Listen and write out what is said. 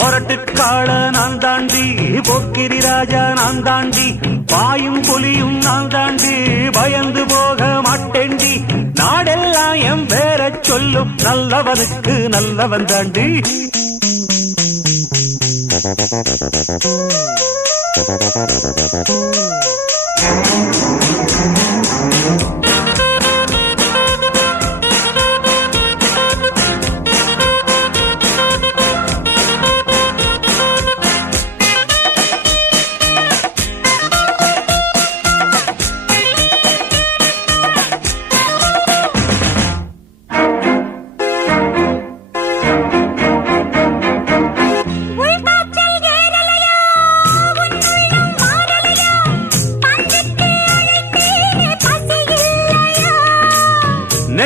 மொரட்டுக்காள நான் தாண்டி போக்கிரி ராஜா நான் தாண்டி பாயும் புலியும் நான் தாண்டி பயந்து போக மாட்டேண்டி நாடெல்லாம் என் பேர சொல்லும் நல்லவனுக்கு நல்லவன் தாண்டி